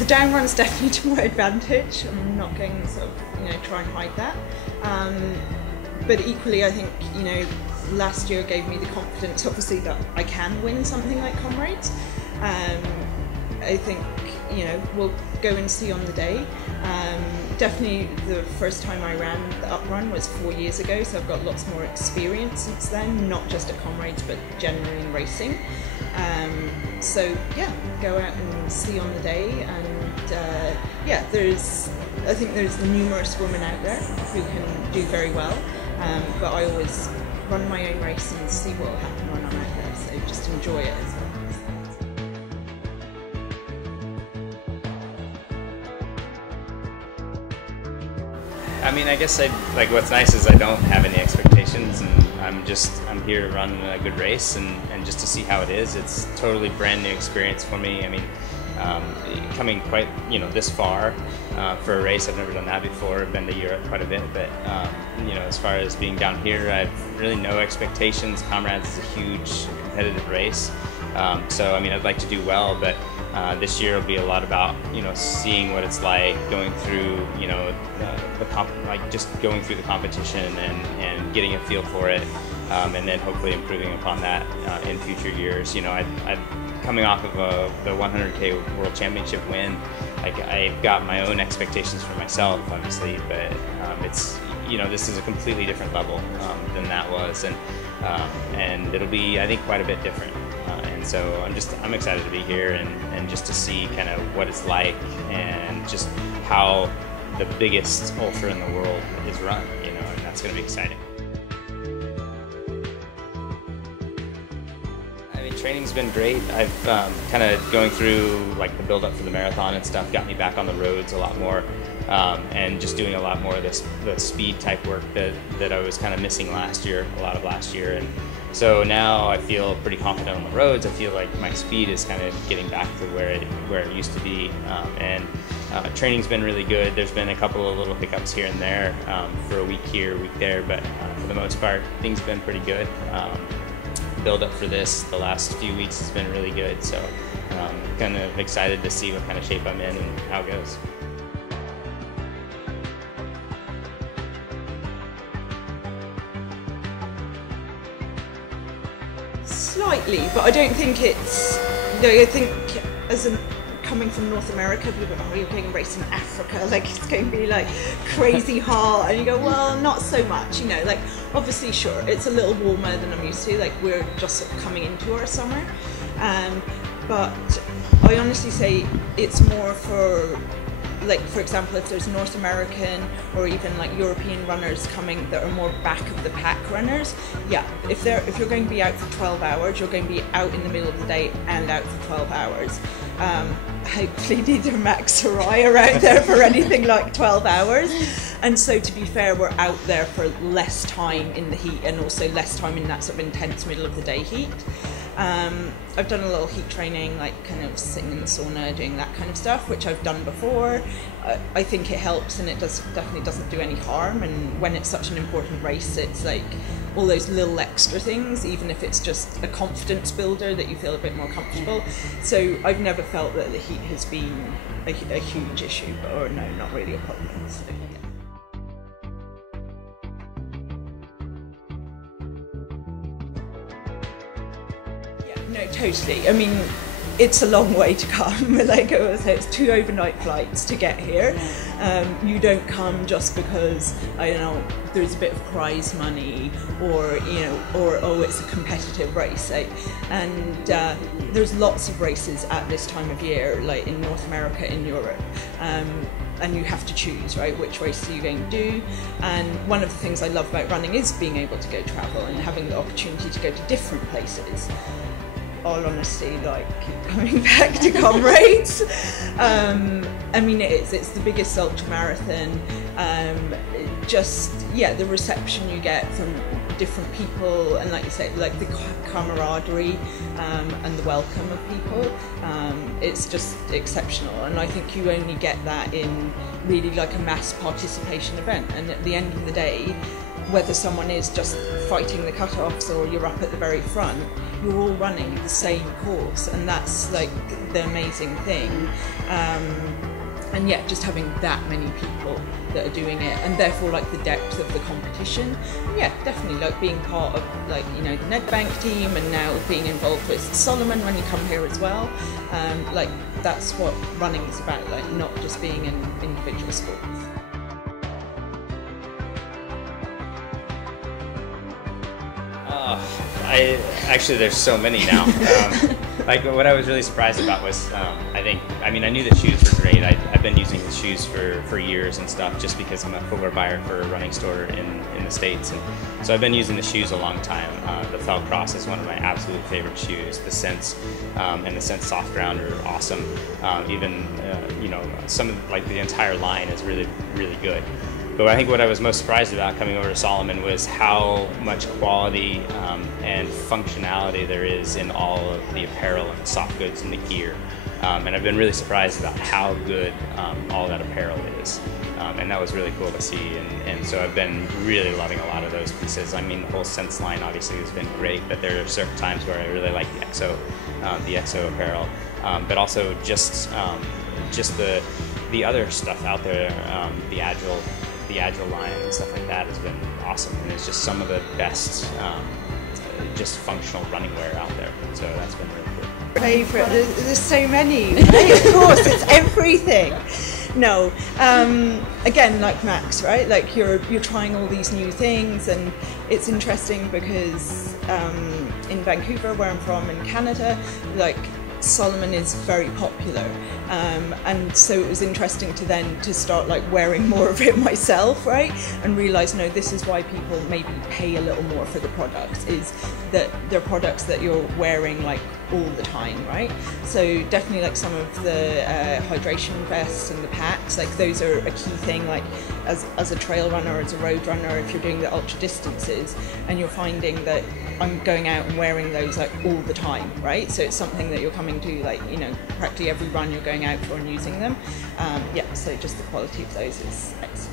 The down run's definitely to my advantage. I'm not going to sort of, try and hide that. But equally, I think, last year gave me the confidence, obviously, that I can win something like Comrades. I think, we'll go and see on the day. Definitely the first time I ran the uprun was 4 years ago, so I've got lots more experience since then, not just at Comrades, but generally in racing. So yeah, go out and see on the day, and yeah, I think there's numerous women out there who can do very well, but I always run my own race and see what will happen when I'm out there, so just enjoy it as well. I mean, I guess what's nice is I don't have any expectations, and I'm here to run a good race and just to see how it is. It's totally brand new experience for me. I mean, coming quite, this far for a race, I've never done that before. I've been to Europe quite a bit, but as far as being down here, I've really no expectations. Comrades is a huge competitive race, so I mean, I'd like to do well, but this year will be a lot about seeing what it's like going through just going through the competition and getting a feel for it, and then hopefully improving upon that in future years. I'm coming off of the 100K World Championship win. I've got my own expectations for myself, obviously, but it's this is a completely different level than that was, and it'll be, I think, quite a bit different. And so I'm excited to be here and just to see kind of what it's like and just how the biggest ultra in the world is run, and that's going to be exciting. I mean, training's been great. I've kind of going through like the build up for the marathon and stuff got me back on the roads a lot more, and just doing a lot more of the speed type work that I was kind of missing a lot of last year. And so now I feel pretty confident on the roads. I feel like my speed is kind of getting back to where it used to be, and training's been really good. There's been a couple of little hiccups here and there for a week here, a week there, but for the most part, things have been pretty good. Build up for this, the last few weeks has been really good, so kind of excited to see what kind of shape I'm in and how it goes. Slightly, but I don't think it's, I think coming from North America, people go, oh, you're going to race in Africa, like it's going to be like crazy hot, and you go, well, not so much, like obviously sure, it's a little warmer than I'm used to, like we're just sort of coming into our summer, but I honestly say it's more for, like for example, if there's North American or even like European runners coming that are more back of the pack runners, yeah, if you're going to be out for 12 hours, you're going to be out in the middle of the day and out for 12 hours. Hopefully neither Max or I are out there for anything like 12 hours. And so to be fair, we're out there for less time in the heat and also less time in that sort of intense middle of the day heat. I've done a little heat training, like kind of sitting in the sauna, doing that kind of stuff, which I've done before. I think it helps, and it definitely doesn't do any harm. And when it's such an important race, it's like all those little extra things, even if it's just a confidence builder that you feel a bit more comfortable. So I've never felt that the heat has been a huge issue, or no, not really a problem. So, yeah. No, totally. I mean, it's a long way to come. Like I was saying, it's 2 overnight flights to get here. You don't come just because, I don't know, there's a bit of prize money, or or oh, it's a competitive race. And there's lots of races at this time of year, like in North America, in Europe. And you have to choose, right, which race are you going to do. And one of the things I love about running is being able to go travel and having the opportunity to go to different places. All honesty, like, keep coming back to Comrades. I mean, it's the biggest ultra marathon. Just, yeah, the reception you get from different people, and like you say, like the camaraderie and the welcome of people, it's just exceptional. And I think you only get that in really like a mass participation event. And at the end of the day, whether someone is just fighting the cut-offs or you're up at the very front, you're all running the same course, and that's like the amazing thing. And yeah, just having that many people that are doing it, and therefore like the depth of the competition. And yeah, definitely like being part of like, you know, the Nedbank team, and now being involved with Salomon when you come here as well. Like that's what running is about, like not just being an individual sport. Actually, there's so many now. Like what I was really surprised about was, I knew the shoes were great. I've been using the shoes for years and stuff, just because I'm a footwear buyer for a running store in the States, and so I've been using the shoes a long time. The Felcross is one of my absolute favorite shoes. The Sense and the Sense Soft Ground are awesome. Even you know, some of like the entire line is really, really good. But I think what I was most surprised about coming over to Salomon was how much quality and functionality there is in all of the apparel and the soft goods and the gear. And I've been really surprised about how good all that apparel is. And that was really cool to see. And so I've been really loving a lot of those pieces. I mean, the whole Sense line obviously has been great, but there are certain times where I really like the EXO apparel. But also just the other stuff out there, the Agile line and stuff like that has been awesome, and it's just some of the best just functional running wear out there, so that's been really cool. Favorite, there's so many, right? Of course, it's everything. No, again, like Max, right? Like you're trying all these new things, and it's interesting because in Vancouver, where I'm from, in Canada, like Salomon is very popular, and so it was interesting to start like wearing more of it myself, right? And realize, no, this is why people maybe pay a little more for the products, is that they're products that you're wearing like all the time, right? So definitely like some of the hydration vests and the packs, like those are a key thing, like as a trail runner, as a road runner, if you're doing the ultra distances, and you're finding that I'm going out and wearing those like all the time, right? So it's something that you're coming to, like, you know, practically every run you're going out for and using them. Yeah, so just the quality of those is excellent.